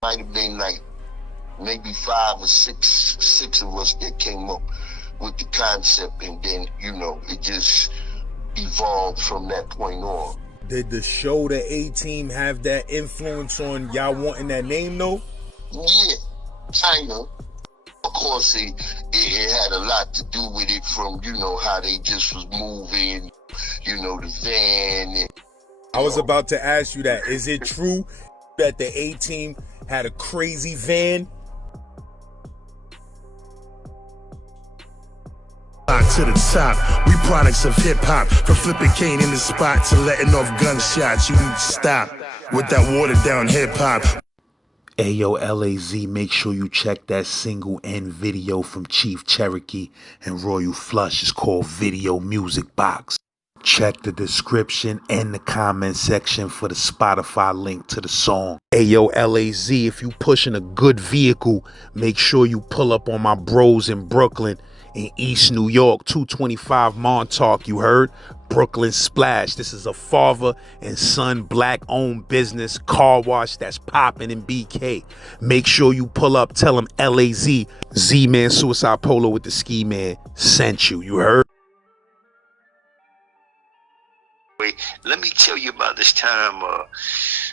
Might have been like maybe five or six of us that came up with the concept, and then it just evolved from that point on. Did the show The A-Team have that influence on y'all wanting that name though? Yeah, kind of. Of course, it had a lot to do with it from, how they just was moving, the van. And, I was about to ask you that. Is it true that the A-Team had a crazy van? To the top, we products of hip-hop. From flipping cane in the spot to letting off gunshots. You need to stop with that watered down hip-hop. Ayo, LAZ, make sure you check that single and video from Chief Cherokee and Royal Flush. It's called Video Music Box. Check the description and the comment section for the Spotify link to the song. Ayo, LAZ, if you pushing a good vehicle, make sure you pull up on my bros in Brooklyn, in East New York, 225 Montauk, you heard? Brooklyn Splash. This is a father and son black owned business car wash that's popping in BK. Make sure you pull up, tell them LAZ, Z-Man Suicide Polo with the Ski Man sent you, you heard? Let me tell you about this time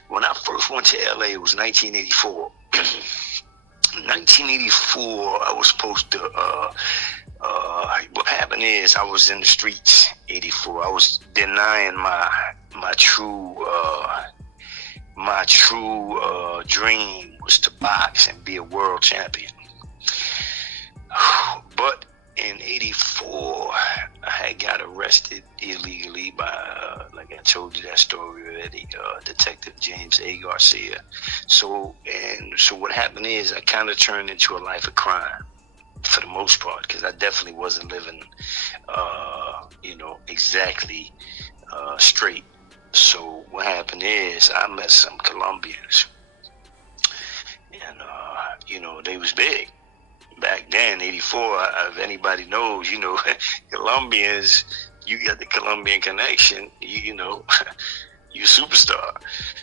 when I first went to LA. It was 1984. 1984, I was supposed to what happened is I was in the streets 84. I was denying my true dream was to box and be a world champion. But in 84, I had got arrested illegally by, like I told you that story already, Detective James A. Garcia. So what happened is I kind of turned into a life of crime for the most part, because I definitely wasn't living, exactly straight. So what happened is I met some Colombians, and they was big. Back then, 84, if anybody knows, Colombians, you got the Colombian connection, you're a superstar.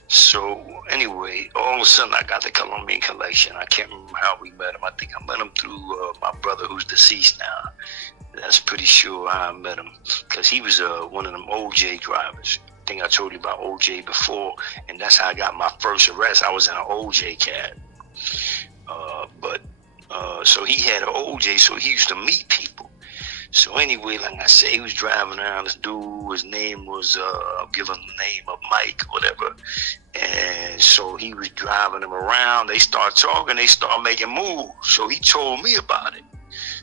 So anyway, all of a sudden I got the Colombian connection. I can't remember how we met him. I think I met him through my brother who's deceased now. That's pretty sure how I met him, because he was one of them OJ drivers. I think I told you about OJ before, and that's how I got my first arrest. I was in an OJ cab. So he had an OJ, so he used to meet people. So anyway, like I said, he was driving around. This dude, his name was, I'll give him the name of Mike, whatever. And so he was driving him around. They start talking. They start making moves. So he told me about it.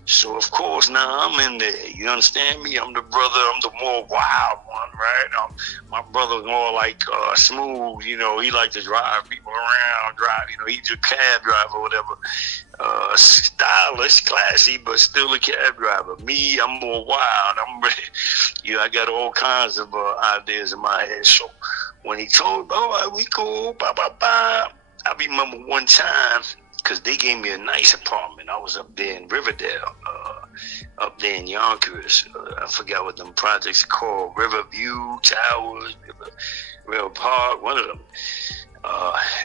So of course now I'm in there. You understand me? I'm the brother. I'm the more wild one, right? My brother's more like smooth. He like to drive people around. He's a cab driver, whatever. Stylish, classy, but still a cab driver. Me, I'm more wild. I'm ready. I got all kinds of ideas in my head. So when he told me, all right, we cool, blah, blah, blah. I remember one time, because they gave me a nice apartment. I was up there in Riverdale, up there in Yonkers. I forgot what them projects are called. Riverview, Towers, River Park, one of them.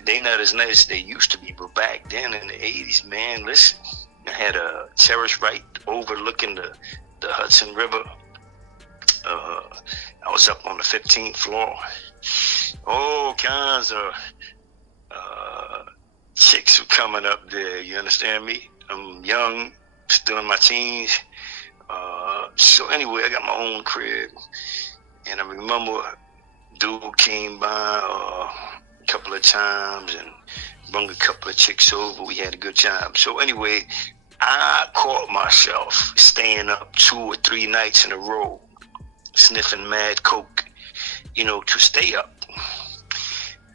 They not as nice as they used to be, but back then in the 80s, man, listen, I had a terrace right overlooking the Hudson River. I was up on the 15th floor. All kinds of chicks were coming up there, you understand me? I'm young, still in my teens. So anyway, I got my own crib. And I remember dude came by a couple of times and brought a couple of chicks over. We had a good time. So anyway, I caught myself staying up 2 or 3 nights in a row, sniffing mad coke, to stay up.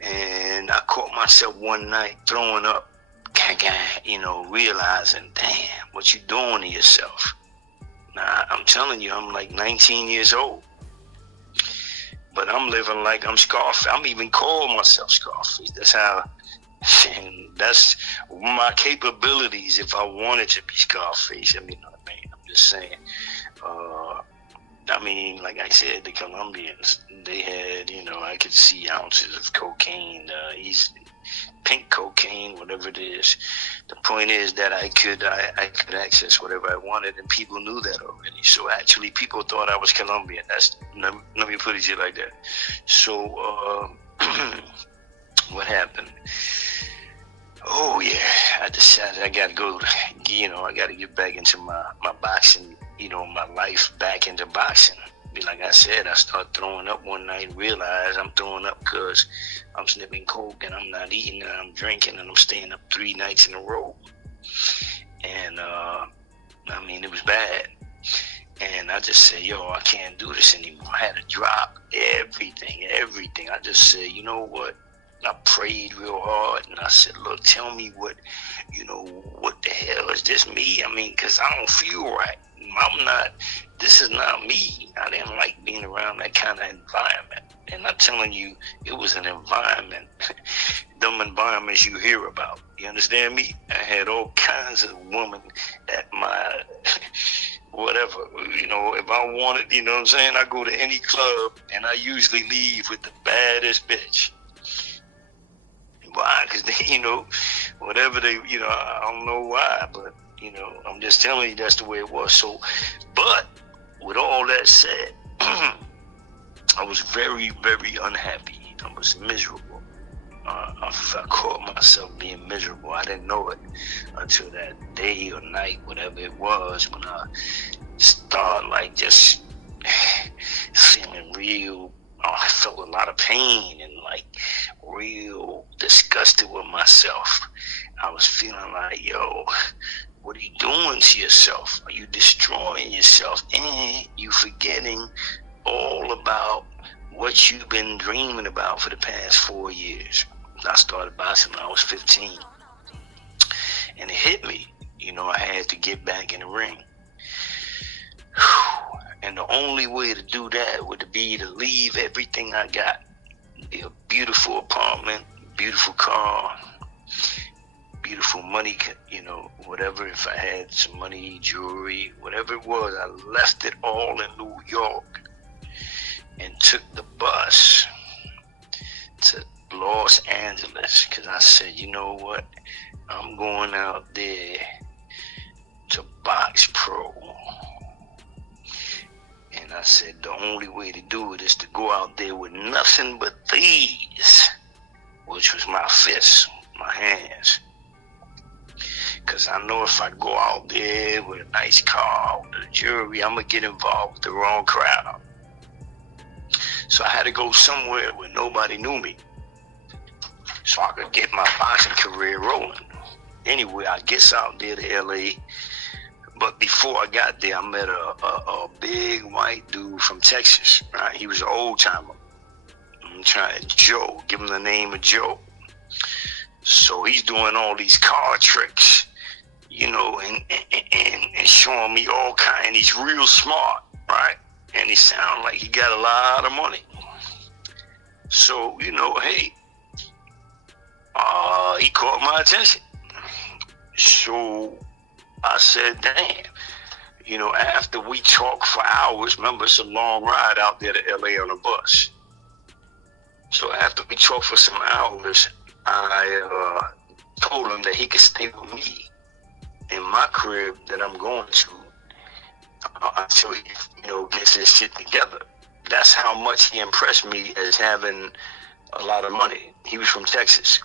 And I caught myself one night throwing up, realizing, damn, what you doing to yourself? Now, I'm telling you, I'm like 19 years old. But I'm living like I'm Scarface. I'm even calling myself Scarface. That's how, and that's my capabilities if I wanted to be Scarface. I mean, I'm just saying. Like I said, the Colombians, they had, I could see ounces of cocaine, pink cocaine with whatever it is. The point is that I could access whatever I wanted, and people knew that already. So actually, people thought I was Colombian. Let me put it like that. So what happened? Oh yeah, I decided I gotta go. I gotta get back into my boxing. My life back into boxing. Like I said, I started throwing up one night and realized I'm throwing up because I'm sniffing coke and I'm not eating and I'm drinking and I'm staying up 3 nights in a row. And it was bad. And I just said, I can't do this anymore. I had to drop everything. I just said, you know what? I prayed real hard and I said, look, tell me what the hell is this me? Because I don't feel right. This is not me. I didn't like being around that kind of environment. And I'm telling you, it was an environment, them environments you hear about. You understand me? I had all kinds of women at my, whatever, if I wanted, what I'm saying? I go to any club and I usually leave with the baddest bitch. Why? Because whatever they, I don't know why, but, I'm just telling you that's the way it was. So, but with all that said, I was very, very unhappy. I was miserable. I caught myself being miserable. I didn't know it until that day or night, whatever it was, when I started just feeling real. I felt a lot of pain and real disgusted with myself. I was feeling like, what are you doing to yourself? Are you destroying yourself? And you forgetting all about what you've been dreaming about for the past 4 years. I started boxing when I was 15. And it hit me. I had to get back in the ring. And the only way to do that would be to leave everything I got. A beautiful apartment, beautiful car, beautiful money, whatever. If I had some money, jewelry, whatever it was, I left it all in New York and took the bus to Los Angeles because I said, you know what? I'm going out there to box pro. And I said, the only way to do it is to go out there with nothing but these, which was my fists, my hands. Because I know if I go out there with a nice car, with a jewelry, I'm going to get involved with the wrong crowd. So I had to go somewhere where nobody knew me so I could get my boxing career rolling. Anyway, I gets out there to L.A., but before I got there, I met a big white dude from Texas, right? He was an old-timer. I'm trying Joe, give him the name of Joe. So he's doing all these card tricks, and showing me all kinds. And he's real smart, right? And he sounds like he got a lot of money. So, hey, he caught my attention. So I said, damn, after we talked for hours, remember it's a long ride out there to LA on a bus. So after we talked for some hours, I told him that he could stay with me in my crib that I'm going to until he, gets his shit together. That's how much he impressed me as having a lot of money. He was from Texas.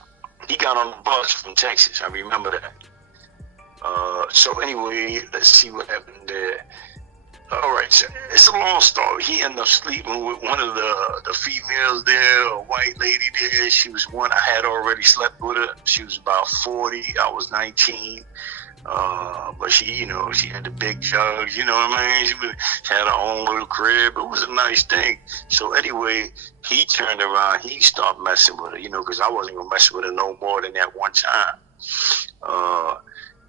He got on the bus from Texas. I remember that. So anyway, let's see what happened there. All right, so it's a long story. He ended up sleeping with one of the females there, a white lady there. She was one I had already slept with her. She was about 40. I was 19. But she, she had the big jugs, you know what I mean? She had her own little crib. It was a nice thing. So anyway, he turned around. He started messing with her, because I wasn't going to mess with her no more than that one time.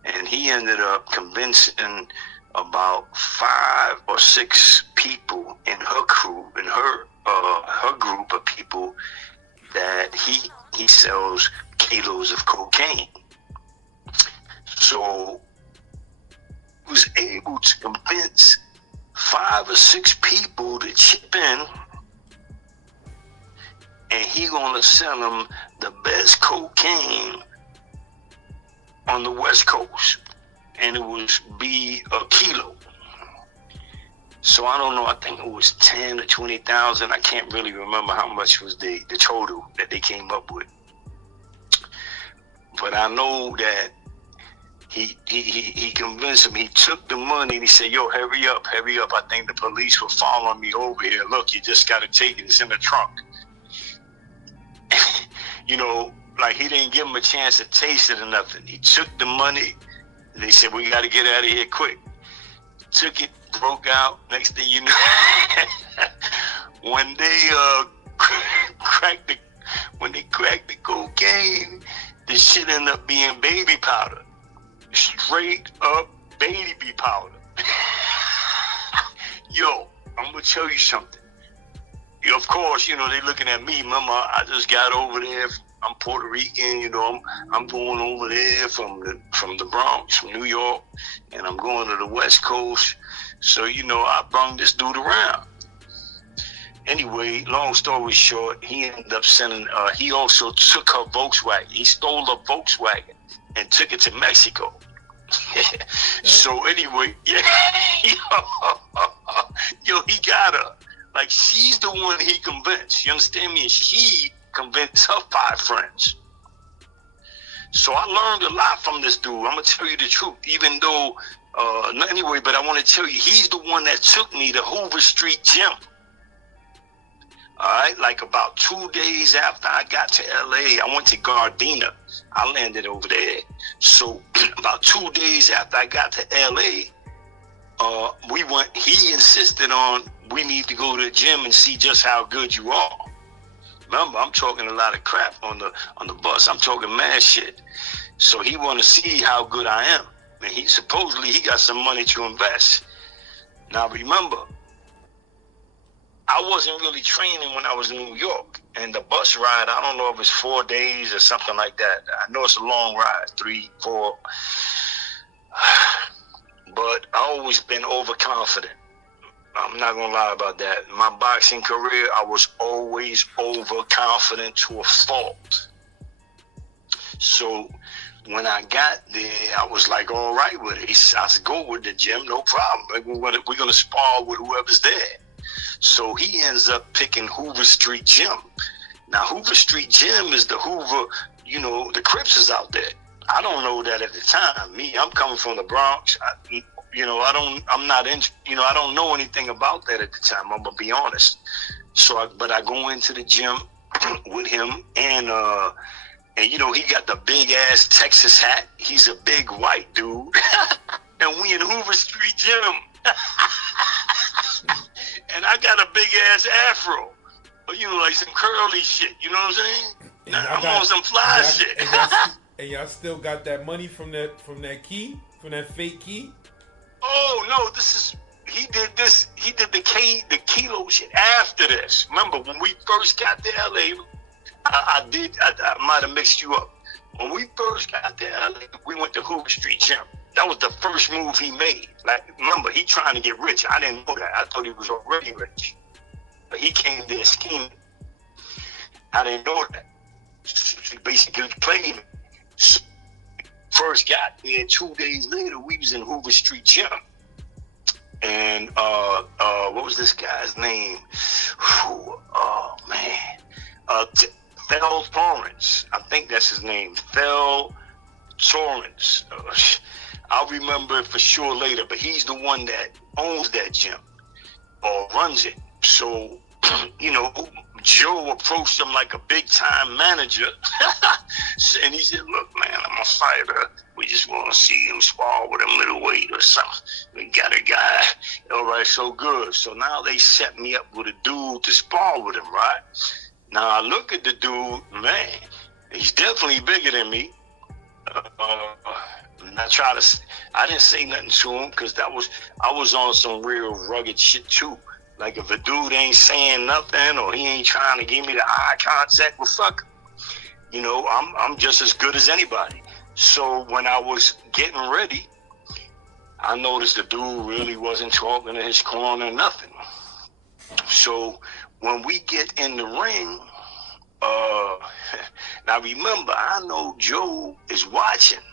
And he ended up convincing about 5 or 6 people in her crew, in her group of people, that he sells kilos of cocaine. So he was able to convince 5 or 6 people to chip in, and he gonna sell them the best cocaine on the West Coast, and it was be a kilo. So I don't know, I think it was 10 or 20,000. I can't really remember how much was the total that they came up with. But I know that he convinced him. He took the money and he said, yo, hurry up. I think the police were following me over here. Look, you just got to take it. It's in the trunk. You know, like he didn't give him a chance to taste it or nothing. He took the money. They said, we got to get out of here quick. Took it, broke out. Next thing you know, when they cracked the cocaine, the shit ended up being baby powder. Straight up baby powder. Yo, I'm gonna tell you something. Of course, you know, they looking at me. Remember, I just got over there. I'm Puerto Rican, you know. I'm going over there from the Bronx, from New York, and I'm going to the West Coast. So, you know, I brung this dude around. Anyway, long story short, he ended up sending. He also took her Volkswagen. He stole a Volkswagen and took it to Mexico. So anyway, yeah, yo, he got her. Like, she's the one he convinced. You understand me? And she convinced her 5 friends. So I learned a lot from this dude. I'm going to tell you the truth. Even though, anyway, but I want to tell you, he's the one that took me to Hoover Street Gym. All right, like about 2 days after I got to LA, I went to Gardena. I landed over there. So about 2 days after I got to LA, he insisted on, we need to go to the gym and see just how good you are. Remember, I'm talking a lot of crap on the bus. I'm talking mad shit. So he want to see how good I am. And he got some money to invest. Now remember, I wasn't really training when I was in New York. And the bus ride, I don't know if it's 4 days or something like that. I know it's a long ride, 3, 4. But I always been overconfident. I'm not going to lie about that. My boxing career, I was always overconfident to a fault. So when I got there, I was like, all right with it. I said, go with the gym, no problem. We're going to spar with whoever's there. So he ends up picking Hoover Street Gym. Now, Hoover Street Gym is the Hoover, you know, the Crips is out there. I don't know that at the time. I'm coming from the Bronx. I don't know anything about that at the time. I'm gonna be honest. But I go into the gym with him, and you know, he got the big ass Texas hat. He's a big white dude, and we in Hoover Street Gym, and I got a big ass afro, you know, like some curly shit. You know what I'm saying? I'm on some fly shit. And y'all still got that money from that fake key? Oh no, he did the kilo shit after this. Remember when we first got to LA, I might have mixed you up. When we first got to LA, we went to Hoover Street Gym. That was the first move he made. Like, remember, he trying to get rich. I didn't know that. I thought he was already rich. But he came there scheming. I didn't know that. So he basically played me. So first got there, 2 days later, we was in Hoover Street Gym. And what was this guy's name? Oh man. Thel Torrance. I think that's his name. Thel Torrance. I'll remember it for sure later, but he's the one that owns that gym or runs it. So, you know, Joe approached him like a big-time manager, and he said, look, man, I'm a fighter. We just want to see him spar with a middleweight or something. We got a guy. All right, so good. So now they set me up with a dude to spar with him, right? Now I look at the dude, man, he's definitely bigger than me. And I didn't say nothing to him because I was on some real rugged shit too. Like, if a dude ain't saying nothing or he ain't trying to give me the eye contact, well, fuck him. You know, I'm just as good as anybody. So when I was getting ready, I noticed the dude really wasn't talking to his corner or nothing. So when we get in the ring, now remember, I know Joe is watching.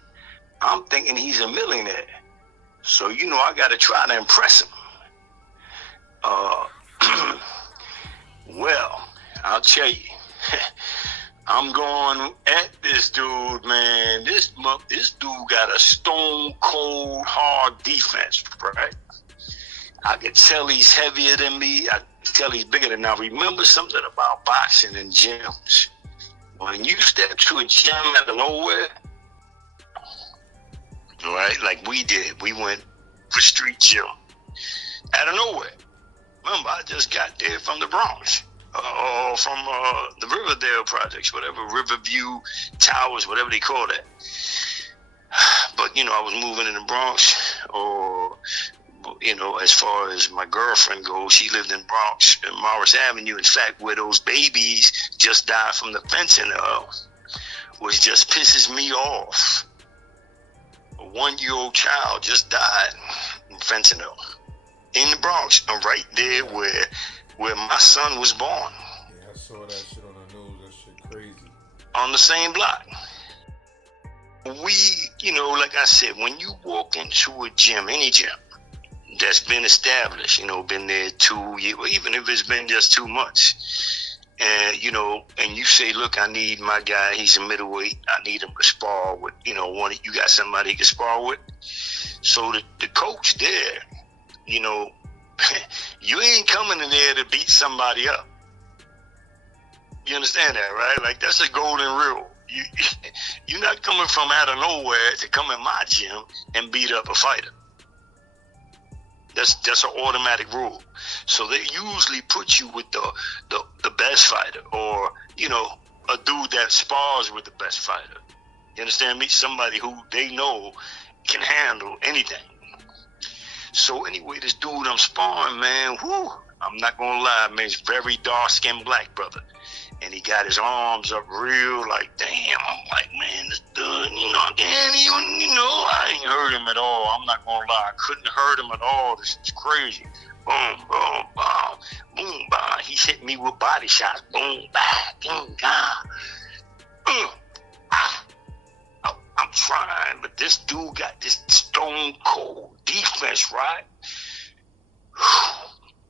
I'm thinking he's a millionaire. So, you know, I got to try to impress him. Well, I'll tell you, I'm going at this dude, man. This dude got a stone cold hard defense, right? I could tell he's heavier than me. I could tell he's bigger than me. Now, remember something about boxing and gyms. When you step to a gym out of nowhere, right, like we did, we went for street gym out of nowhere. Remember, I just got there from the Bronx, or from the Riverdale projects, whatever, Riverview Towers, whatever they call that. But, you know, I was moving in the Bronx, or, you know, as far as my girlfriend goes, she lived in Bronx, in Morris Avenue. In fact, where those babies just died from the fentanyl, which just pisses me off. A 1-year-old child just died from fentanyl in the Bronx, and right there where my son was born. Yeah, I saw that shit on the news. That shit crazy. On the same block. We, you know, like I said, when you walk into a gym, any gym that's been established, you know, been there 2 years, even if it's been just 2 months, and, you know, and you say, look, I need my guy, he's a middleweight, I need him to spar with, you know, you got somebody he can spar with. So the coach there, you know, you ain't coming in there to beat somebody up. You understand that, right? Like, that's a golden rule. You're not coming from out of nowhere to come in my gym and beat up a fighter. That's an automatic rule. So they usually put you with the best fighter, or, you know, a dude that spars with the best fighter. You understand me? Somebody who they know can handle anything. So anyway, this dude I'm sparring, man, whoo, I'm not gonna lie, man, he's very dark-skinned black brother. And he got his arms up real, like, damn. I'm like, man, this dude, you know, I can't even, you know, I ain't hurt him at all. I'm not gonna lie, I couldn't hurt him at all. This is crazy. Boom, boom, boom, boom, boom. He's hitting me with body shots. Boom, boom, boom, I'm trying, but this dude got this stone cold defense, right?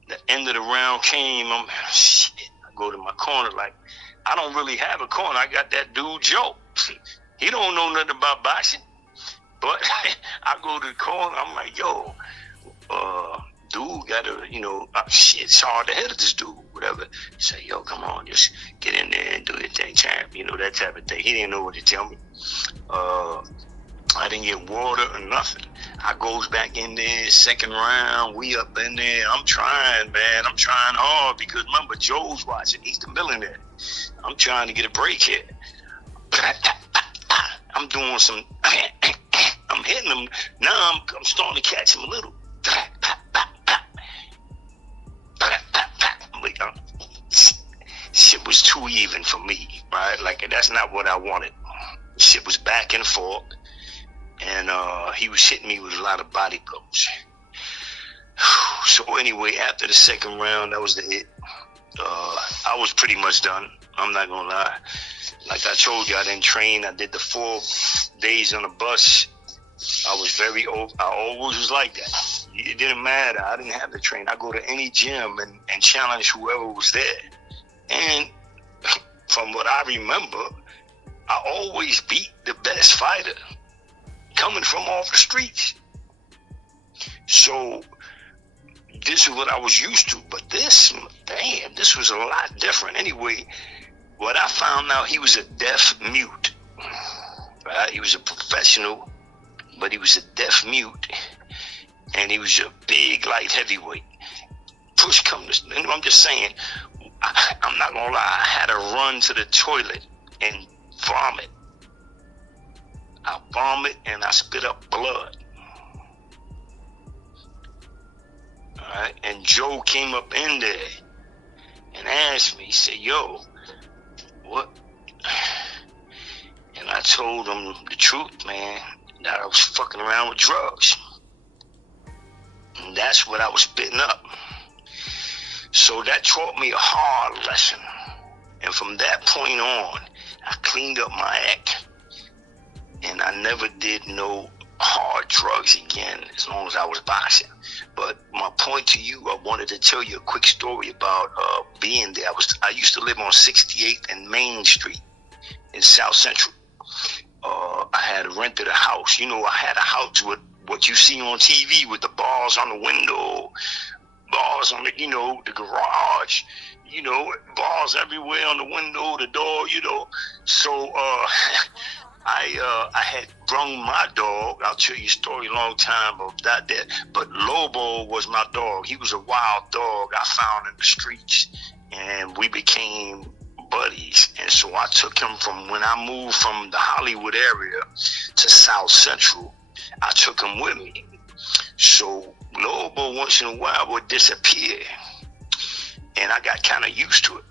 The end of the round came. Shit. I go to my corner, like, I don't really have a corner. I got that dude Joe. He don't know nothing about boxing. But I go to the corner, I'm like, yo, dude gotta, you know, shit, it's hard to hit this dude, whatever. He say, yo, come on, just get in there and do your thing, champ. You know, that type of thing. He didn't know what to tell me. I didn't get water or nothing. I goes back in there, second round, we up in there. I'm trying, man. I'm trying hard because remember, Joe's watching. He's the millionaire. I'm trying to get a break here. I'm doing some, I'm hitting him. Now I'm starting to catch him a little. Shit was too even for me, right? Like, that's not what I wanted. Shit was back and forth. And he was hitting me with a lot of body blows. So anyway, after the second round, that was the hit. I was pretty much done. I'm not gonna lie. Like I told you, I didn't train. I did the 4 days on the bus. I was very old. I always was like that. It didn't matter. I didn't have to train. I go to any gym and challenge whoever was there. And from what I remember, I always beat the best fighter coming from off the streets. So this is what I was used to. But this, damn, this was a lot different. Anyway, what I found out, he was a deaf mute. Right? He was a professional, but he was a deaf mute. And he was a big light heavyweight. Push come to, I'm just saying, I'm not gonna lie, I had to run to the toilet and vomit. I vomit and I spit up blood. Alright, and Joe came up in there and asked me, he said, yo, what? And I told him the truth, man, that I was fucking around with drugs. And that's what I was spitting up. So that taught me a hard lesson. And from that point on, I cleaned up my act. and I never did no hard drugs again as long as I was boxing. But my point to you, I wanted to tell you a quick story about being there. I used to live on 68th and Main Street in South Central. I had rented a house. You know, I had a house with what you see on TV with the bars on the window, bars on the, you know, the garage, you know, bars everywhere on the window, the door, you know. So I had brung my dog. I'll tell you a story a long time about that. But Lobo was my dog. He was a wild dog I found in the streets, and we became buddies. And so I took him from when I moved from the Hollywood area to South Central. I took him with me. So Lobo once in a while would disappear, and I got kind of used to it.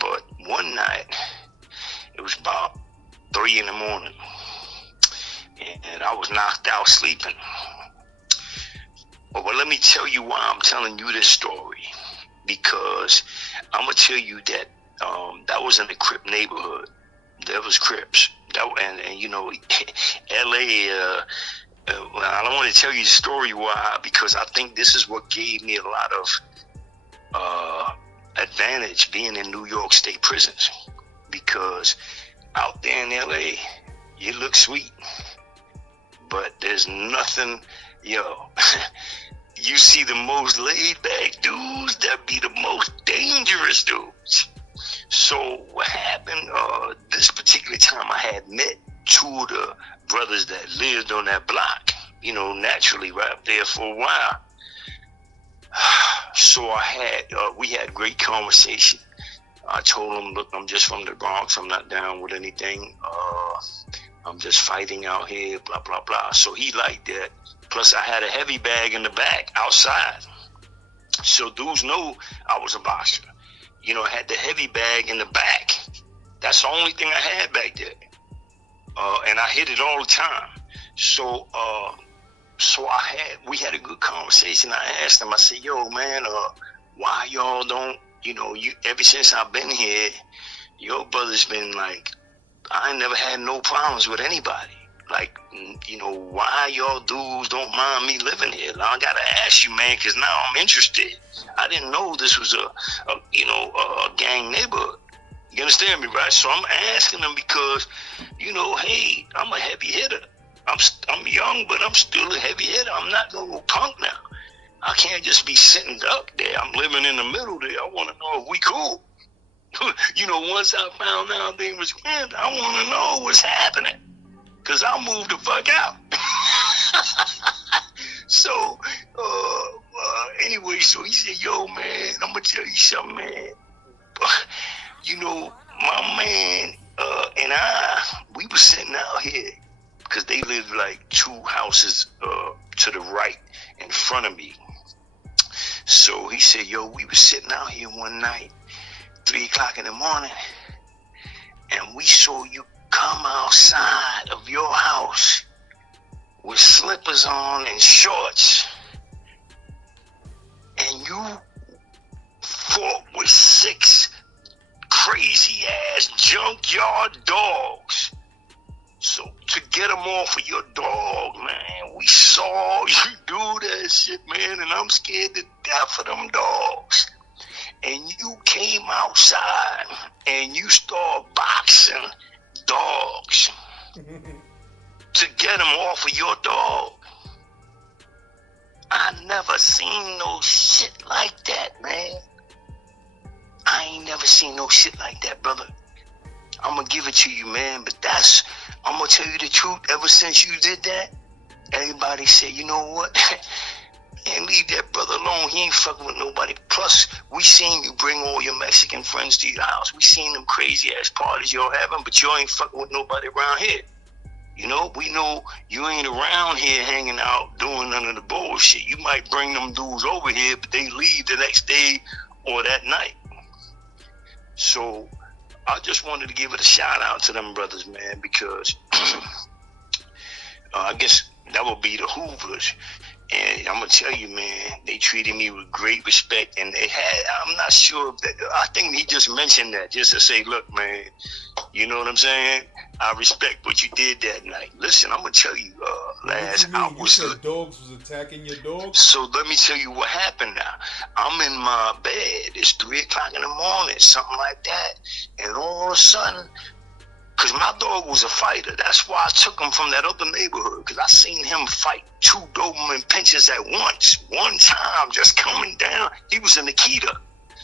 But one night, it was about 3 in the morning, and I was knocked out sleeping. Well, let me tell you why I'm telling you this story, because I'm gonna tell you that that was in the Crip neighborhood. There was Crips, and you know, LA. I don't want to tell you the story why, because I think this is what gave me a lot of advantage being in New York State prisons, because out there in LA, you look sweet, but there's nothing, yo. You see the most laid back dudes that be the most dangerous dudes. So what happened, this particular time I had met 2 of the brothers that lived on that block, you know, naturally right up there for a while. So we had great conversation. I told him, look, I'm just from the Bronx. I'm not down with anything. I'm just fighting out here, blah, blah, blah. So he liked that. Plus, I had a heavy bag in the back outside. So dudes know I was a boxer. You know, I had the heavy bag in the back. That's the only thing I had back there. And I hit it all the time. So we had a good conversation. I asked him, I said, yo, man, why y'all don't, you know, ever since I've been here, your brother's been like, I ain't never had no problems with anybody. Like, you know, why y'all dudes don't mind me living here? Now I gotta ask you, man, because now I'm interested. I didn't know this was a gang neighborhood. You understand me, right? So I'm asking them because, you know, hey, I'm a heavy hitter. I'm young, but I'm still a heavy hitter. I'm not gonna go punk now. I can't just be sitting up there. I'm living in the middle there. I want to know if we cool. You know, once I found out they was friends, I want to know what's happening, because I'll move the fuck out. So, anyway, so he said, yo, man, I'm going to tell you something, man. You know, my man and we were sitting out here, because they lived like 2 houses to the right in front of me. So he said, yo, we were sitting out here one night, 3 o'clock in the morning, and we saw you come outside of your house with slippers on and shorts, and you fought with 6 crazy ass junkyard dogs. So to get them off of your dog, man, we saw you do that shit, man, and I'm scared to death of them dogs. And you came outside and you started boxing dogs to get them off of your dog. I never seen no shit like that, man. I ain't never seen no shit like that, brother. I'm gonna give it to you, man, but I'm gonna tell you the truth. Ever since you did that, everybody said, you know what? And leave that brother alone. He ain't fucking with nobody. Plus, we seen you bring all your Mexican friends to your house. We seen them crazy ass parties y'all having, but you ain't fucking with nobody around here. You know, we know you ain't around here hanging out doing none of the bullshit. You might bring them dudes over here, but they leave the next day or that night. So I just wanted to give it a shout out to them brothers, man, because I guess that would be the Hoovers. And I'm going to tell you, man, they treated me with great respect. And I'm not sure if I think he just mentioned that just to say, look, man, you know what I'm saying? I respect what you did that night. Listen, I'm gonna tell you, Laz. You said dogs was attacking your dogs? So let me tell you what happened now. I'm in my bed. It's 3 o'clock in the morning, something like that. And all of a sudden, because my dog was a fighter, that's why I took him from that other neighborhood, because I seen him fight 2 Doberman pinchers at once. One time, just coming down. He was an Akita.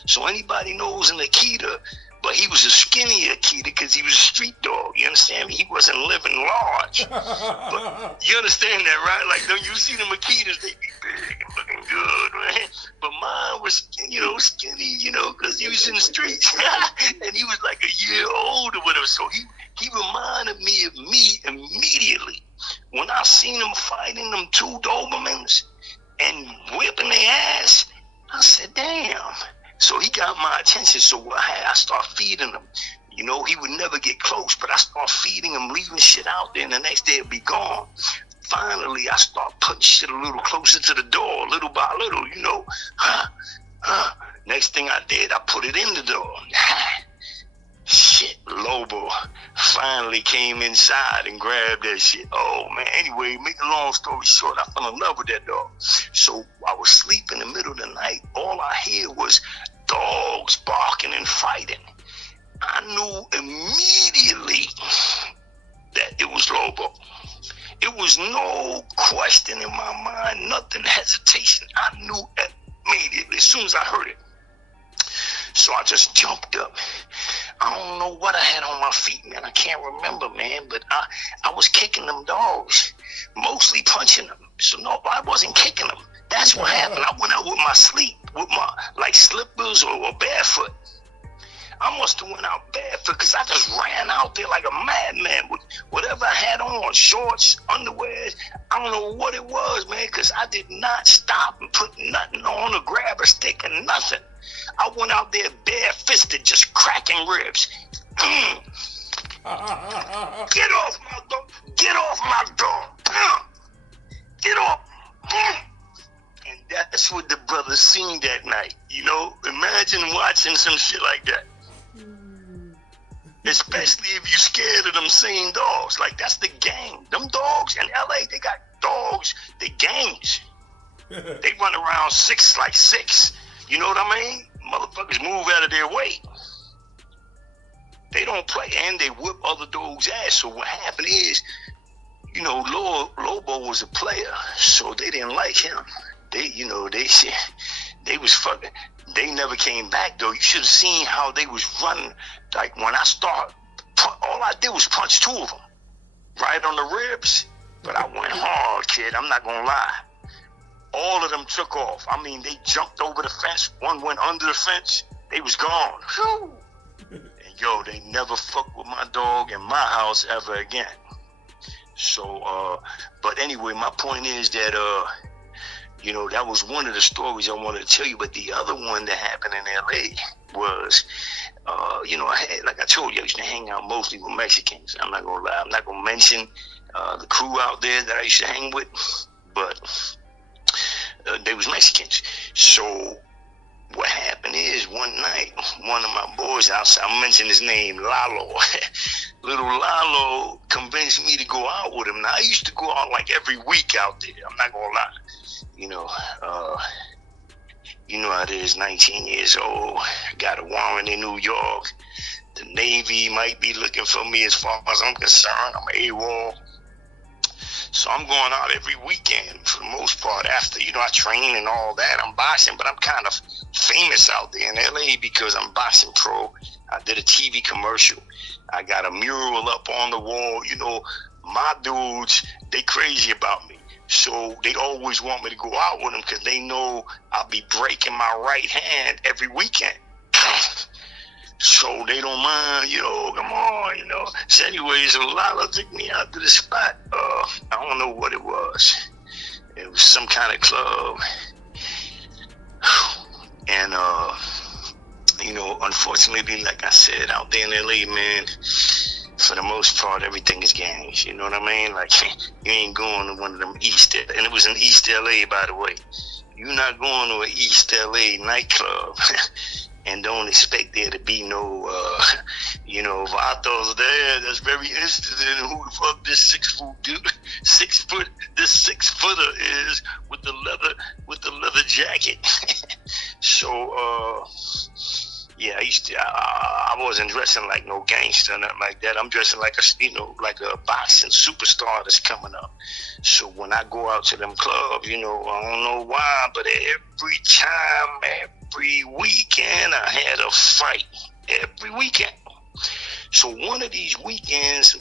So anybody knows an Akita, but he was a skinny Akita because he was a street dog. You understand me? He wasn't living large. But you understand that, right? Like, don't you see them Akitas? They be big and looking good, man. But mine was, skinny, because he was in the streets. And he was like a year old or whatever. So he reminded me of me immediately. When I seen him fighting them 2 Dobermans and whipping their ass, I said, damn. So he got my attention. So I start feeding him. He would never get close, but I start feeding him, leaving shit out there, and the next day it'd be gone. Finally, I start putting shit a little closer to the door, little by little, Next thing I did, I put it in the door. Shit, Lobo finally came inside and grabbed that shit. Oh, man. Anyway, make a long story short, I fell in love with that dog. So I was sleeping in the middle of the night. All I hear was dogs barking and fighting. I knew immediately that it was Lobo. It was no question in my mind, nothing, hesitation. I knew immediately as soon as I heard it. So I just jumped up. I don't know what I had on my feet, man. I can't remember, man. But I was kicking them dogs, mostly punching them. So no, I wasn't kicking them. That's what happened. I went out with my slippers or barefoot. I must have went out barefoot because I just ran out there like a madman with whatever I had on, shorts, underwear. I don't know what it was, man, because I did not stop and put nothing on or grab a stick or nothing. I went out there bare-fisted, just cracking ribs. Get off my dog. Get off my dog. Get off. And that's what the brothers seen that night. Imagine watching some shit like that. Especially if you're scared of them same dogs. Like, that's the gang. Them dogs in LA, they got dogs. They gangs. They run around like six. You know what I mean? Motherfuckers move out of their way. They don't play, and they whip other dogs' ass. So what happened is, Lobo was a player, so they didn't like him. They was fucking. They never came back though. You should have seen how they was running. Like when I started, all I did was punch 2 of them, right on the ribs. But I went hard, kid. I'm not gonna lie. All of them took off. I mean, they jumped over the fence. One went under the fence. They was gone. Whew. And they never fucked with my dog in my house ever again. So, but anyway, my point is that, that was one of the stories I wanted to tell you. But the other one that happened in LA was, like I told you, I used to hang out mostly with Mexicans. I'm not gonna lie. I'm not gonna mention the crew out there that I used to hang with, but they was Mexicans. So what happened is one night, one of my boys outside, I mentioned his name, Lalo. Little Lalo convinced me to go out with him. Now, I used to go out like every week out there. I'm not gonna lie. You know how it is, 19 years old, got a warrant in New York. The Navy might be looking for me as far as I'm concerned. I'm AWOL. So I'm going out every weekend for the most part. After, I train and all that, I'm boxing, but I'm kind of famous out there in LA because I'm boxing pro. I did a TV commercial. I got a mural up on the wall. My dudes, they crazy about me. So they always want me to go out with them because they know I'll be breaking my right hand every weekend. So they don't mind, come on, So anyways, Lala took me out to the spot. I don't know what it was. It was some kind of club. And, unfortunately, like I said, out there in LA, man, for the most part, everything is gangs. You know what I mean? Like, you ain't going to one of them East, and it was in East LA, by the way. You're not going to an East LA nightclub. and don't expect there to be no, vatos there that's very interested in who the fuck this 6 foot dude, this 6 footer is with the leather jacket. So, yeah, I wasn't dressing like no gangster or nothing like that. I'm dressing like a boxing superstar that's coming up. So when I go out to them clubs, I don't know why, but every weekend I had a fight. Every weekend. So one of these weekends,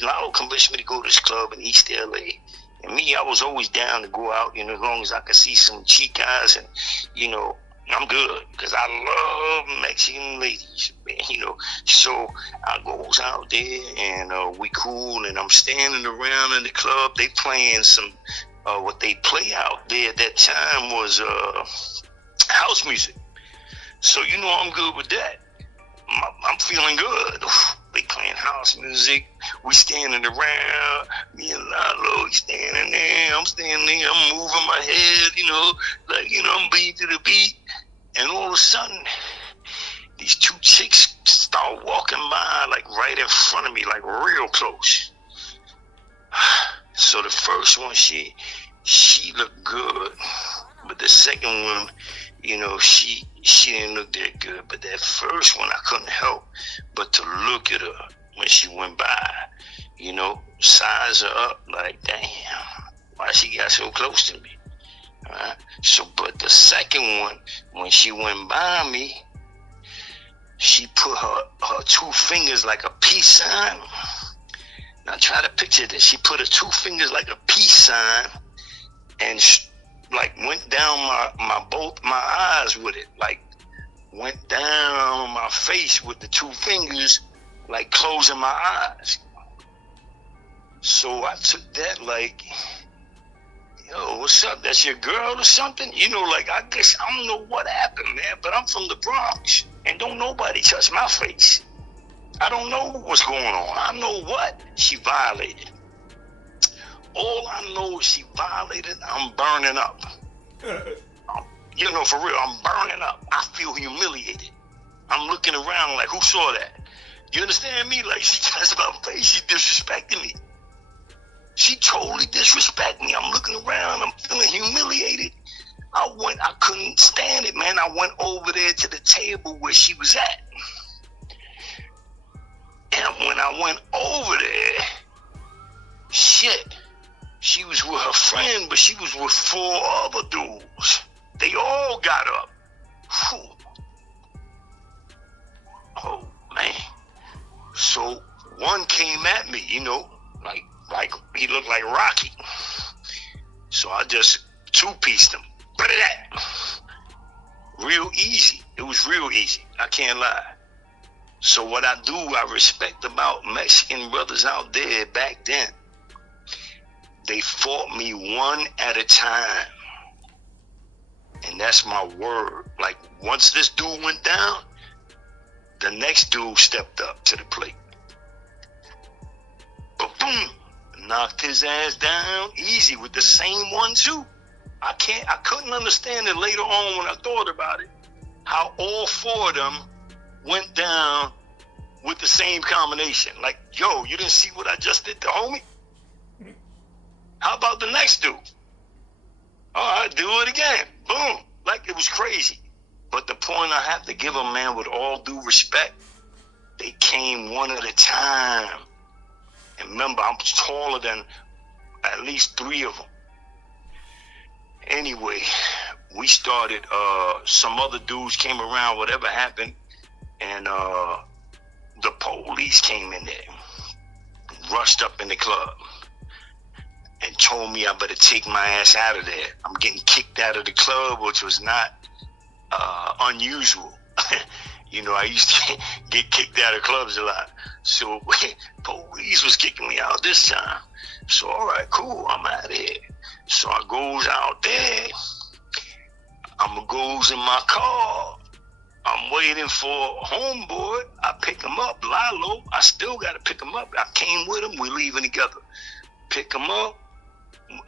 Lalo convinced me to go to this club in East LA. And me, I was always down to go out, as long as I could see some chicas and, I'm good because I love Mexican ladies, man, So I goes out there and we cool, and I'm standing around in the club. They playing some, what they play out there at that time was house music. So I'm good with that. I'm feeling good. They playing house music. We standing around. Me and Lalo standing there. I'm standing there. I'm moving my head, I'm beating to the beat. And all of a sudden, these 2 chicks start walking by, like right in front of me, like real close. So the first one, she looked good, but the second one, she didn't look that good. But that first one, I couldn't help but to look at her when she went by, size her up, like, damn, why she got so close to me? So, but the second one, when she went by me, she put her 2 fingers like a peace sign. Now try to picture this. She put her 2 fingers like a peace sign and went down both my eyes with it. Like went down my face with the 2 fingers, like closing my eyes. So I took that like, yo, what's up? That's your girl or something? I guess I don't know what happened, man, but I'm from the Bronx and don't nobody touch my face. I don't know what's going on. I know what she violated. All I know is she violated. I'm burning up. For real, I'm burning up. I feel humiliated. I'm looking around like, who saw that? You understand me? Like, she touched my face. She disrespected me. She totally disrespected me. I'm looking around. I'm feeling humiliated. I couldn't stand it, man. I went over there to the table where she was at. And when I went over there, shit, she was with her friend, but she was with 4 other dudes. They all got up. Whew. Oh, man. So one came at me, like he looked like Rocky. So I just 2-pieced him. Real easy. It was real easy. I can't lie. So what I respect about Mexican brothers out there back then, they fought me one at a time. And that's my word. Like once this dude went down, the next dude stepped up to the plate. But boom, knocked his ass down easy with the same one too. I couldn't understand it later on when I thought about it, how all 4 of them went down with the same combination. Like, yo, you didn't see what I just did to homie? How about the next dude? All right, do it again. Boom. Like it was crazy. But the point I have to give them, man, with all due respect, they came one at a time. And remember, I'm taller than at least 3 of them. Anyway, we started, some other dudes came around, whatever happened, and the police came in there, rushed up in the club, and told me I better take my ass out of there. I'm getting kicked out of the club, which was not unusual. I used to get kicked out of clubs a lot. So police was kicking me out this time. So all right, cool, I'm out of here. So I goes out there. Goes in my car. I'm waiting for homeboy. I pick him up, Lalo. I still got to pick him up. I came with him. We're leaving together. Pick him up.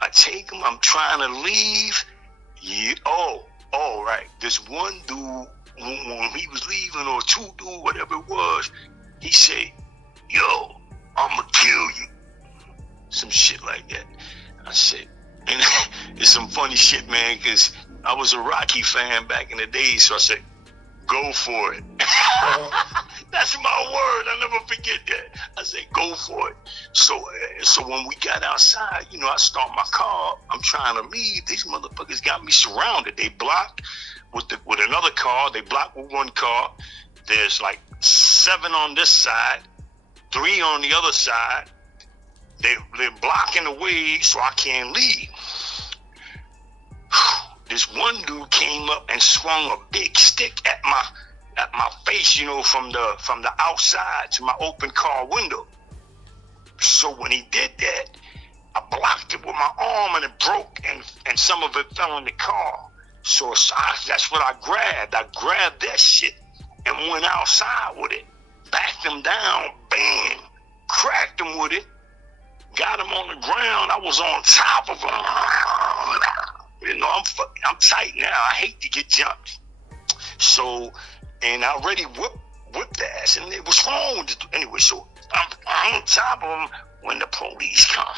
I take him. I'm trying to leave. Yeah. Oh, right. This one dude when he was leaving, or two dude, whatever it was, he said, "Yo, I'ma kill you." Some shit like that. I said, and it's some funny shit, man, because I was a Rocky fan back in the day, so I said, "Go for it." That's my word. I never forget that. I said, "Go for it." So when we got outside, you know, I start my car. I'm trying to leave. These motherfuckers got me surrounded. They blocked with another car. They blocked with one car. There's like 7 on this side, 3 on the other side. They're blocking the way, so I can't leave. This one dude came up and swung a big stick at my face, you know, from the outside to my open car window. So when he did that, I blocked it with my arm, and it broke, and some of it fell in the car. So that's what I grabbed. I grabbed that shit and went outside with it, backed him down, bam, cracked him with it, got him on the ground. I was on top of him. You know, I'm tight now. I hate to get jumped. So, and I already whipped the ass, and what's wrong with it? Anyway, so I'm on top of him when the police come.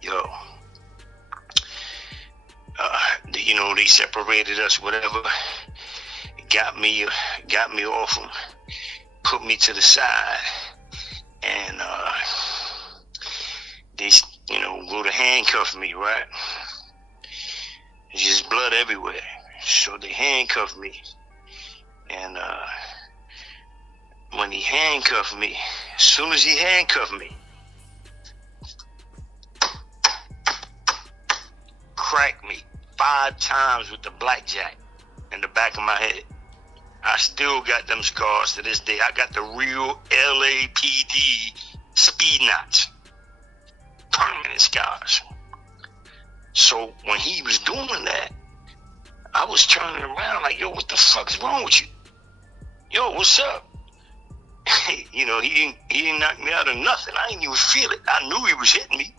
Yo, you know, they separated us, whatever. Got me off him, put me to the side, and they, you know, go to handcuff me, right? There's just blood everywhere. So they handcuffed me, and when he handcuffed me, as soon as he handcuffed me, cracked me 5 times with the blackjack in the back of my head. I still got them scars to this day. I got the real LAPD speed knots, permanent scars. So when he was doing that, I was turning around like, "Yo, what the fuck's wrong with you? Yo, what's up?" You know, he didn't knock me out of nothing. I didn't even feel it. I knew he was hitting me.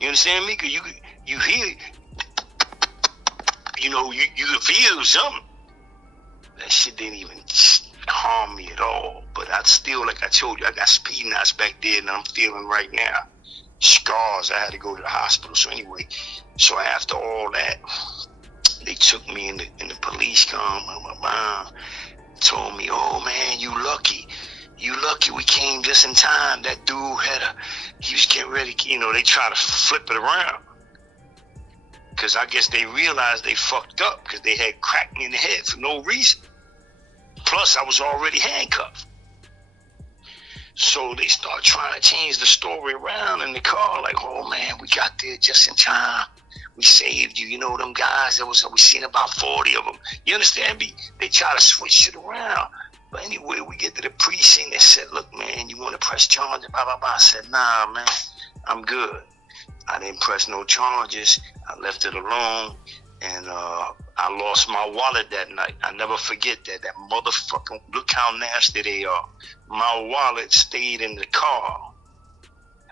You understand me? Cause you hear, you know, you feel something. That shit didn't even harm me at all. But I still, like I told you, I got speed knots back there that I'm feeling right now. Scars. I had to go to the hospital. So anyway, so after all that, they took me in the police car. My mom told me, "Oh man, you lucky. We came just in time. That dude he was getting ready, you know, they tried to flip it around. Because I guess they realized they fucked up because they had cracked me in the head for no reason. Plus, I was already handcuffed. So they start trying to change the story around in the car, like, "Oh man, we got there just in time. We saved you." You know, them guys, we seen about 40 of them. You understand me? They try to switch it around. But anyway, we get to the precinct. They said, "Look, man, you want to press charges?" Blah, blah, blah. I said, "Nah, man, I'm good." I didn't press no charges. I left it alone. And I lost my wallet that night. I never forget that. That motherfucking, look how nasty they are. My wallet stayed in the car.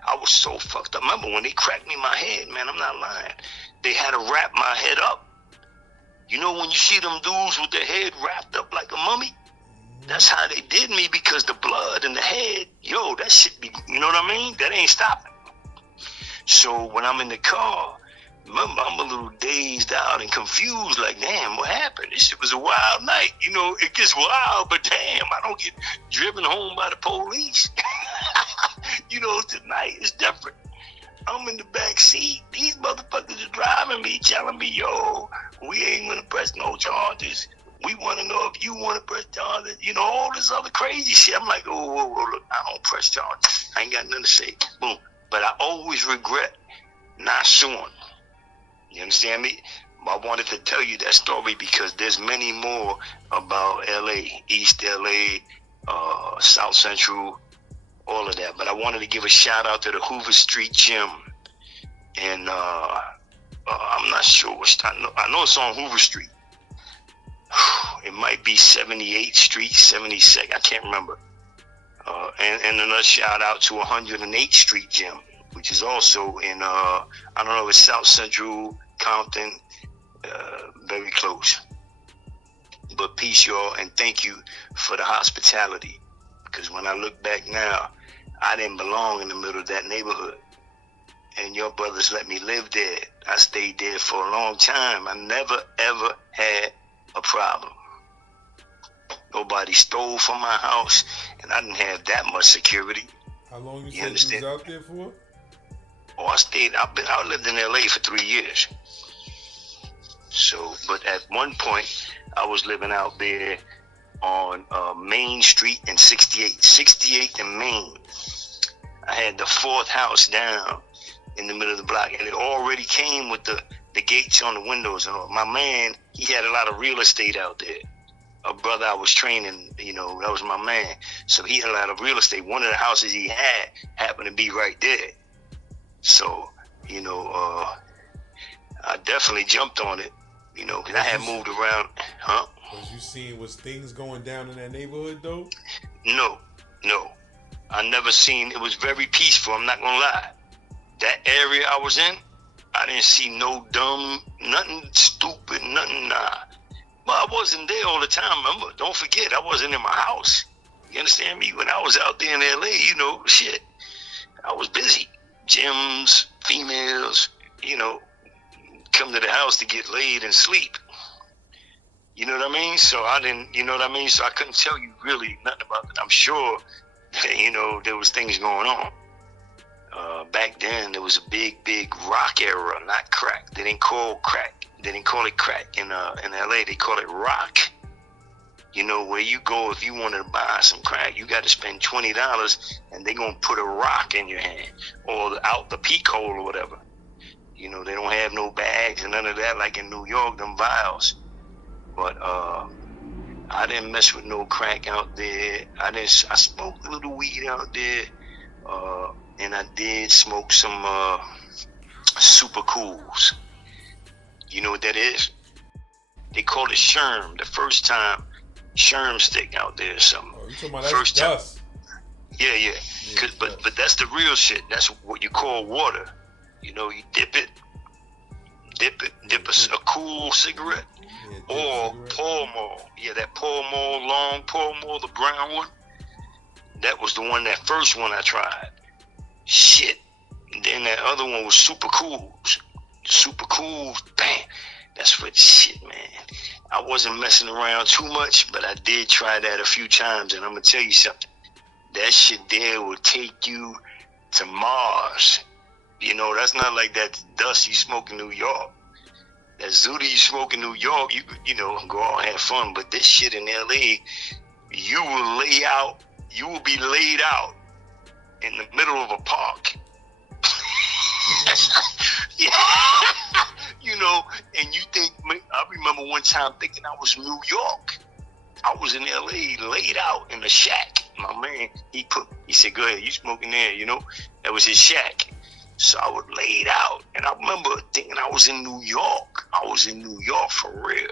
I was so fucked up. Remember when they cracked me in my head, man, I'm not lying. They had to wrap my head up. You know when you see them dudes with their head wrapped up like a mummy? That's how they did me, because the blood in the head, yo, that shit be, you know what I mean? That ain't stopping. So when I'm in the car, remember, I'm a little dazed out and confused, like, damn, what happened? This shit was a wild night. You know, it gets wild, but damn, I don't get driven home by the police. You know, tonight is different. I'm in the back seat. These motherfuckers are driving me, telling me, "Yo, we ain't gonna press no charges. We want to know if you want to press charges." You know, all this other crazy shit. I'm like, "Oh, whoa, look, I don't press charges. I ain't got nothing to say." Boom. But I always regret not suing. You understand me? I wanted to tell you that story because there's many more about LA, East LA, South Central, all of that. But I wanted to give a shout out to the Hoover Street Gym. And I'm not sure I know it's on Hoover Street. It might be 78th Street, 72nd. I can't remember. And another shout out to 108th Street Gym, which is also in, I don't know if it's South Central, Compton, very close. But peace, y'all, and thank you for the hospitality. Because when I look back now, I didn't belong in the middle of that neighborhood. And your brothers let me live there. I stayed there for a long time. I never, ever had a problem. Nobody stole from my house, and I didn't have that much security. How long you said you was out there for? Oh, I lived in LA for 3 years. So, but at one point, I was living out there on Main Street and 68th and Main. I had the 4th house down in the middle of the block, and it already came with the gates on the windows and all. My man, he had a lot of real estate out there. A brother I was training, you know, that was my man. So he had a lot of real estate. One of the houses he had happened to be right there. So, you know, I definitely jumped on it, you know, because I had moved around. Huh? Was you seeing, was things going down in that neighborhood, though? No. I never seen, it was very peaceful, I'm not gonna lie. That area I was in, I didn't see no dumb, nothing stupid, nothing, nah. But I wasn't there all the time, remember? Don't forget, I wasn't in my house. You understand me? When I was out there in LA, you know, shit, I was busy. Gyms, females, you know, come to the house to get laid and sleep. You know what I mean? So I didn't, you know what I mean? So I couldn't tell you really nothing about it. I'm sure, you know, there was things going on. Back then, there was a big rock era, not crack. They didn't call crack. They didn't call it crack in LA. They call it rock. You know, where you go if you wanted to buy some crack, you got to spend $20, and they're gonna put a rock in your hand or out the peak hole or whatever. You know, they don't have no bags and none of that like in New York, them vials. But I didn't mess with no crack out there. I smoked a little weed out there, and I did smoke some super cools. You know what that is? They call it Sherm. The first time, Sherm stick out there or something. Oh, you talking about first time? Dust. Yeah. But that's the real shit. That's what you call water. You know, you dip a cool cigarette, or Pall Mall. Yeah, that Pall Mall, long Pall Mall, the brown one. That was the one, that first one I tried. Shit. And then that other one was Super Cools. Super Cools, bam. That's what shit, man. I wasn't messing around too much, but I did try that a few times, and I'm gonna tell you something. That shit there will take you to Mars. You know, that's not like that dust you smoke in New York. That Zooty you smoke in New York, you know, go out and have fun. But this shit in LA, you will be laid out in the middle of a park. Yeah. You know, and you think, I remember one time thinking I was in New York. I was in LA laid out in a shack. My man, he said, go ahead, you smoking there, you know? That was his shack. So I was laid out, and I remember thinking I was in New York. I was in New York for real.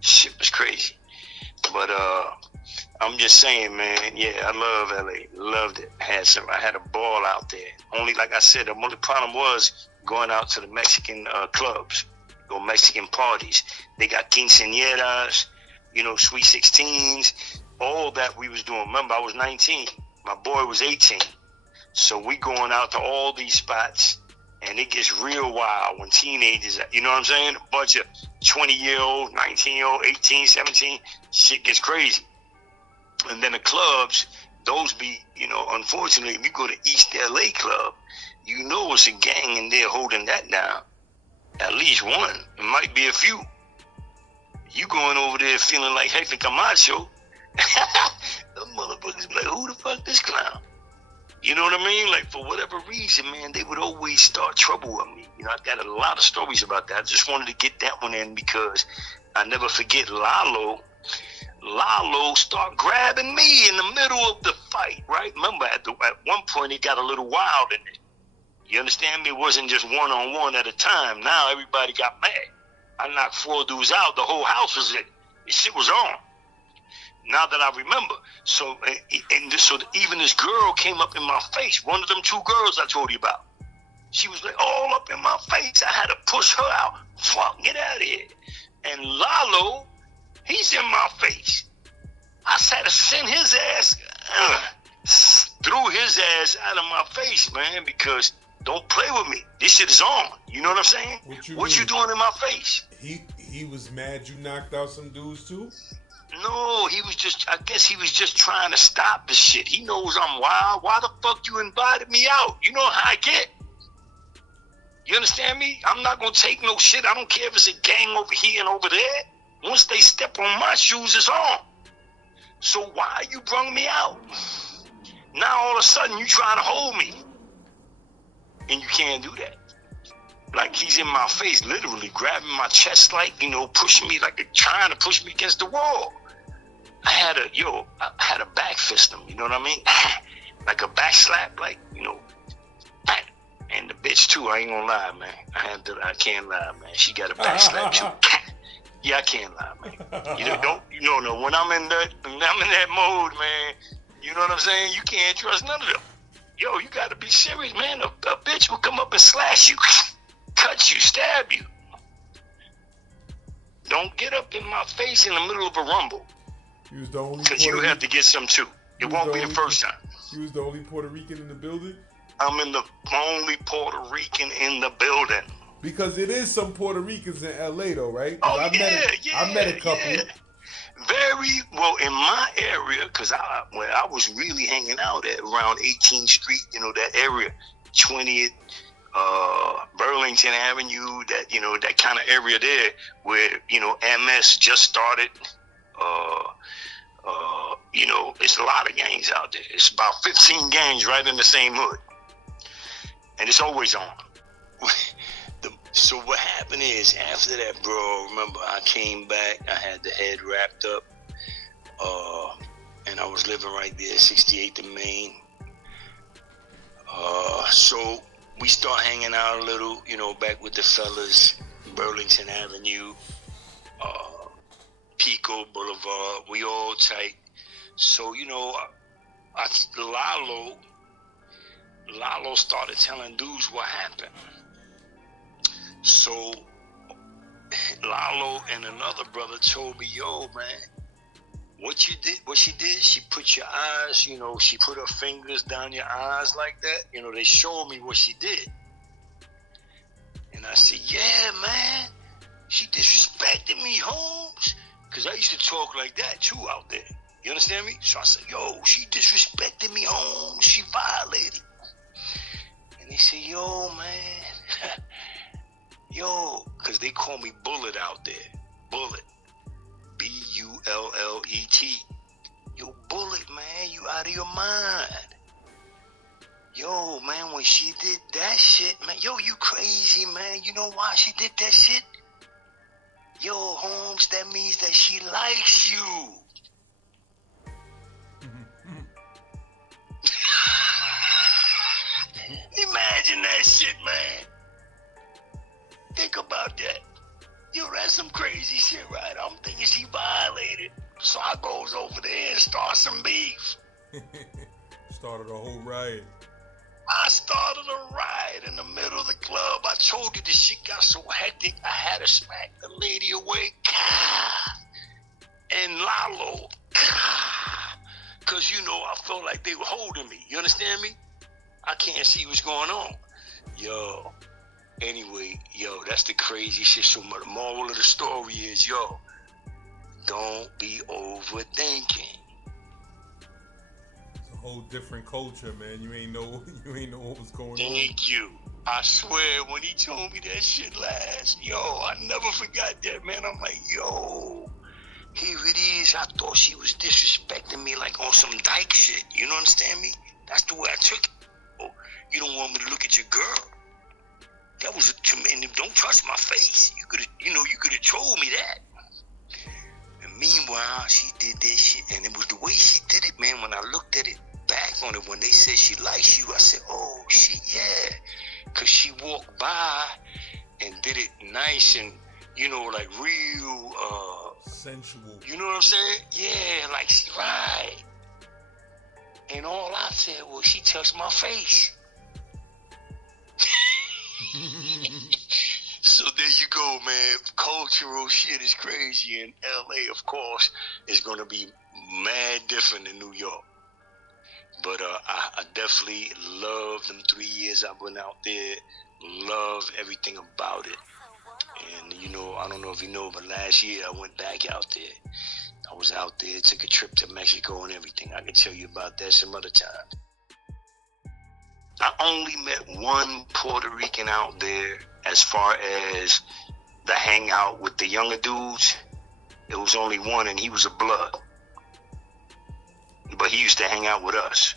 Shit was crazy. But I'm just saying, man, yeah, I love LA. Loved it. I had a ball out there. Only, like I said, the only problem was going out to the Mexican clubs or Mexican parties. They got quinceañeras, you know, sweet 16s, all that we was doing. Remember, I was 19. My boy was 18. So we going out to all these spots, and it gets real wild when teenagers, you know what I'm saying? A bunch of 20-year-olds, 19-year-olds, 18, 17, shit gets crazy. And then the clubs, those be, you know, unfortunately, if you go to East LA Club, you know it's a gang in there holding that down. At least one. It might be a few. You going over there feeling like Hector Camacho. The motherfuckers be like, who the fuck this clown? You know what I mean? Like, for whatever reason, man, they would always start trouble with me. You know, I got a lot of stories about that. I just wanted to get that one in because I never forget Lalo start grabbing me in the middle of the fight, right? Remember, at one point, it got a little wild in it. You understand me? It wasn't just one-on-one at a time. Now, everybody got mad. I knocked 4 dudes out. The whole house was in. This shit was on. Now that I remember. So even this girl came up in my face. One of them 2 girls I told you about. She was like all up in my face. I had to push her out. Fuck, get out of here. And Lalo, he's in my face. I had to send his ass, threw his ass out of my face, man, because don't play with me. This shit is on. You know what I'm saying? What you doing in my face? He was mad you knocked out some dudes too? No, I guess he was just trying to stop the shit. He knows I'm wild. Why the fuck you invited me out? You know how I get. You understand me? I'm not going to take no shit. I don't care if it's a gang over here and over there. Once they step on my shoes, it's on. So why you brung me out? Now all of a sudden you trying to hold me. And you can't do that. Like he's in my face, literally grabbing my chest, like, pushing me, trying to push me against the wall. I had a back fist him, you know what I mean? Like a back slap, and the bitch too, I ain't gonna lie, man. I can't lie, man. She got a back slap too. Yeah, I can't lie, man. When I'm in that mode, man, you know what I'm saying? You can't trust none of them. Yo, you gotta be serious, man. A bitch will come up and slash you, cut you, stab you. Don't get up in my face in the middle of a rumble. Because you have to get some too. It won't be the first time. You was the only Puerto Rican in the building? I'm the only Puerto Rican in the building. Because it is some Puerto Ricans in LA though, right? Oh, I met a couple. Yeah. Very well in my area, because I was really hanging out at around 18th Street, that area, 20th, Burlington Avenue, that kind of area there where, MS just started. It's a lot of gangs out there. It's about 15 gangs right in the same hood. And it's always on. So what happened is, after that, bro, remember, I came back, I had the head wrapped up, and I was living right there, 68th and Main. So we start hanging out a little, back with the fellas, Burlington Avenue, Pico Boulevard, we all tight. So, Lalo started telling dudes what happened. So Lalo and another brother told me, yo, man, what she did, she put your eyes, she put her fingers down your eyes like that. They showed me what she did. And I said, yeah, man, she disrespected me, Holmes. Because I used to talk like that, too, out there. You understand me? So I said, yo, she disrespected me, Holmes. She violated. And they said, yo, man. Yo, because they call me Bullet out there. Bullet. Bullet. Yo, Bullet, man, you out of your mind. Yo, man, when she did that shit, man, yo, you crazy, man. You know why she did that shit? Yo, Holmes, that means that she likes you. Imagine that shit, man. Think about that. Yo, that's some crazy shit, right? I'm thinking she violated. So I goes over there and start some beef. Started a whole riot. I started a riot in the middle of the club. I told you the shit got so hectic, I had to smack the lady away. And Lalo. Because, I felt like they were holding me. You understand me? I can't see what's going on. Yo. Anyway, that's the crazy shit. So the moral of the story is, don't be overthinking. It's a whole different culture, man. You ain't know what was going on. Thank you. I swear, when he told me that shit last, I never forgot that, man. I'm like, here it is. I thought she was disrespecting me like on some dyke shit. You know, understand me? That's the way I took it. Oh, you don't want me to look at your girl. That was and don't touch my face. You could have told me that. And meanwhile, she did that shit, and it was the way she did it, man. When I looked at it back on it, when they said she likes you, I said, oh shit, yeah, because she walked by and did it nice and like real sensual. You know what I'm saying? Yeah, like right. And all I said was she touched my face. So there you go, man. Cultural shit is crazy, and LA, of course, is going to be mad different than New York. But I definitely love them 3 years I went out there. Love everything about it. And, you know, I don't know if you know, but last year I went back out there. I was out there, took a trip to Mexico and everything. I can tell you about that some other time. I only met one Puerto Rican out there as far as the hangout with the younger dudes. It was only one, and he was a blood. But he used to hang out with us.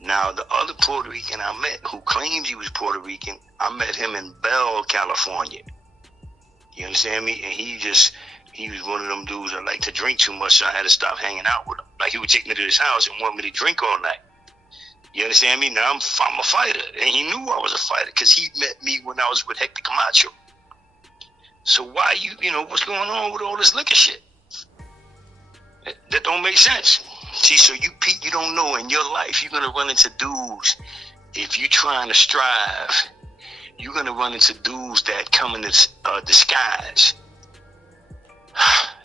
Now, the other Puerto Rican I met, who claims he was Puerto Rican, I met him in Bell, California. You understand me? And he was one of them dudes that liked to drink too much, so I had to stop hanging out with him. Like, he would take me to his house and want me to drink all night. You understand me? Now I'm a fighter. And he knew I was a fighter because he met me when I was with Hector Camacho. So why you know, what's going on with all this liquor shit? That don't make sense. See, so you don't know in your life, you're going to run into dudes. If you're trying to strive, you're going to run into dudes that come in this disguise.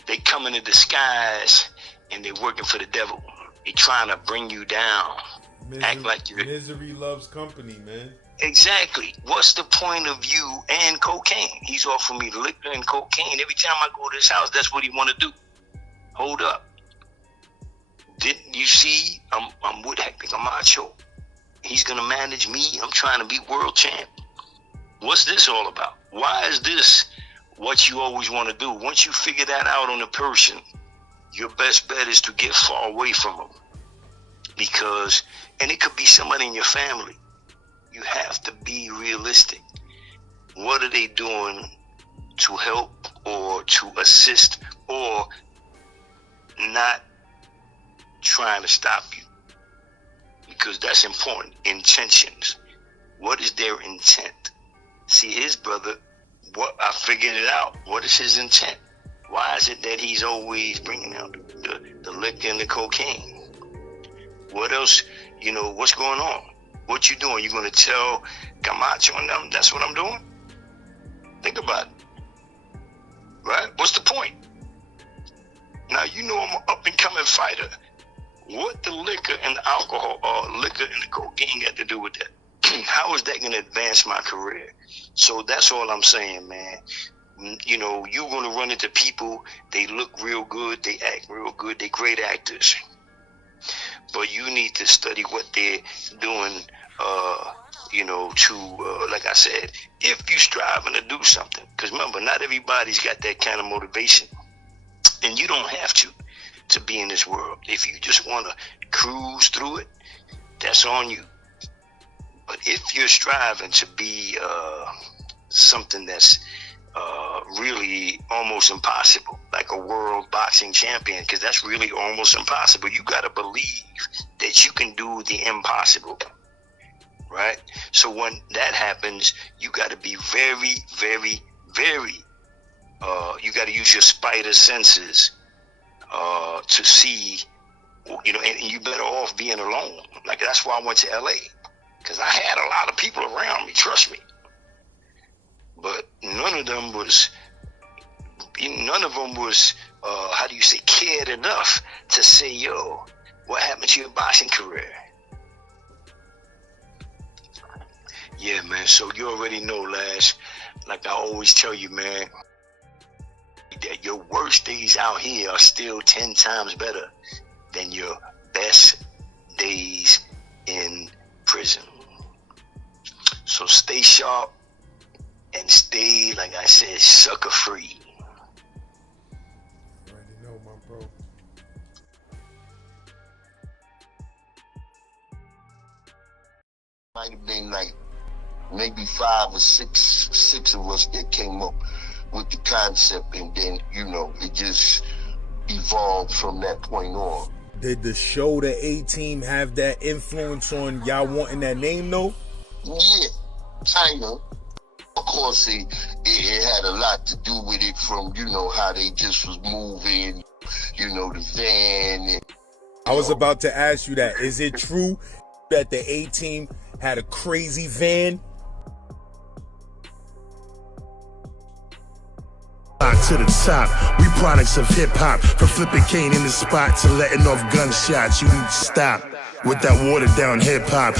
They come in a disguise and they're working for the devil. They're trying to bring you down. Act like you're... Misery loves company, man. Exactly. What's the point of you and cocaine? He's offering me liquor and cocaine. Every time I go to his house, that's what he want to do. Hold up. Didn't you see? I'm with Hector Camacho. He's going to manage me. I'm trying to be world champ. What's this all about? Why is this what you always want to do? Once you figure that out on a person, your best bet is to get far away from them. Because, and it could be somebody in your family. You have to be realistic. What are they doing to help or to assist or not trying to stop you? Because that's important. Intentions. What is their intent? See, his brother, what I figured it out. What is his intent? Why is it that he's always bringing out the liquor and the cocaine? What else, you know, what's going on? What you doing? You going to tell Camacho and them that's what I'm doing? Think about it. Right? What's the point? Now, you know I'm an up-and-coming fighter. What the liquor and the alcohol or liquor and the cocaine got to do with that? How is that going to advance my career? So that's all I'm saying, man. You know, you're going to run into people, they look real good, they act real good, they're great actors. But you need to study what they're doing, you know, to, like I said, if you're striving to do something. Because remember, not everybody's got that kind of motivation. And you don't have to be in this world. If you just want to cruise through it, that's on you. But if you're striving to be something that's really almost impossible, like a world boxing champion, because that's really almost impossible. You got to believe that you can do the impossible, right? So when that happens, you got to be very, very, very, you got to use your spider senses to see, you know, and you better off being alone. Like, that's why I went to LA, because I had a lot of people around me, trust me. But none of them was, how do you say, cared enough to say, yo, what happened to your boxing career? Yeah, man, so you already know, Lash, like I always tell you, man, that your worst days out here are still 10 times better than your best days in prison. So stay sharp. And stay, like I said, sucker free. You already know, my bro. Might have been like maybe 5 or 6 of us that came up with the concept, and then, you know, it just evolved from that point on. Did the show, the A-Team, have that influence on y'all wanting that name, though? Yeah, kind of. Of course, it had a lot to do with it, from, you know, how they just was moving, you know, the van. And, I was about to ask you that. Is it true that the A-Team had a crazy van? to the top. We products of hip hop. From flipping cane in the spot to letting off gunshots. You need to stop with that watered down hip hop.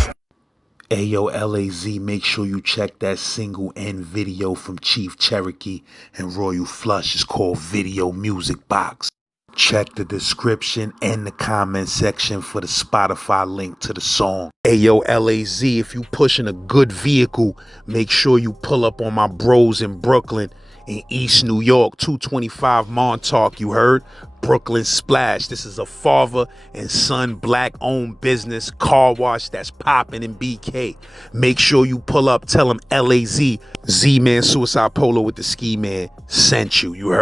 Ayo, LAZ, make sure you check that single and video from Chief Cherokee and Royal Flush. It's called Video Music Box. Check the description and the comment section for the Spotify link to the song. Ayo, LAZ, if you pushing a good vehicle, make sure you pull up on my bros in Brooklyn, in East New York, 225 Montauk, you heard? Brooklyn Splash. This is a father and son black owned business car wash that's popping in BK. Make sure you pull up, tell them LAZ, Z-Man Suicide Polo with the Ski Man sent you, you heard?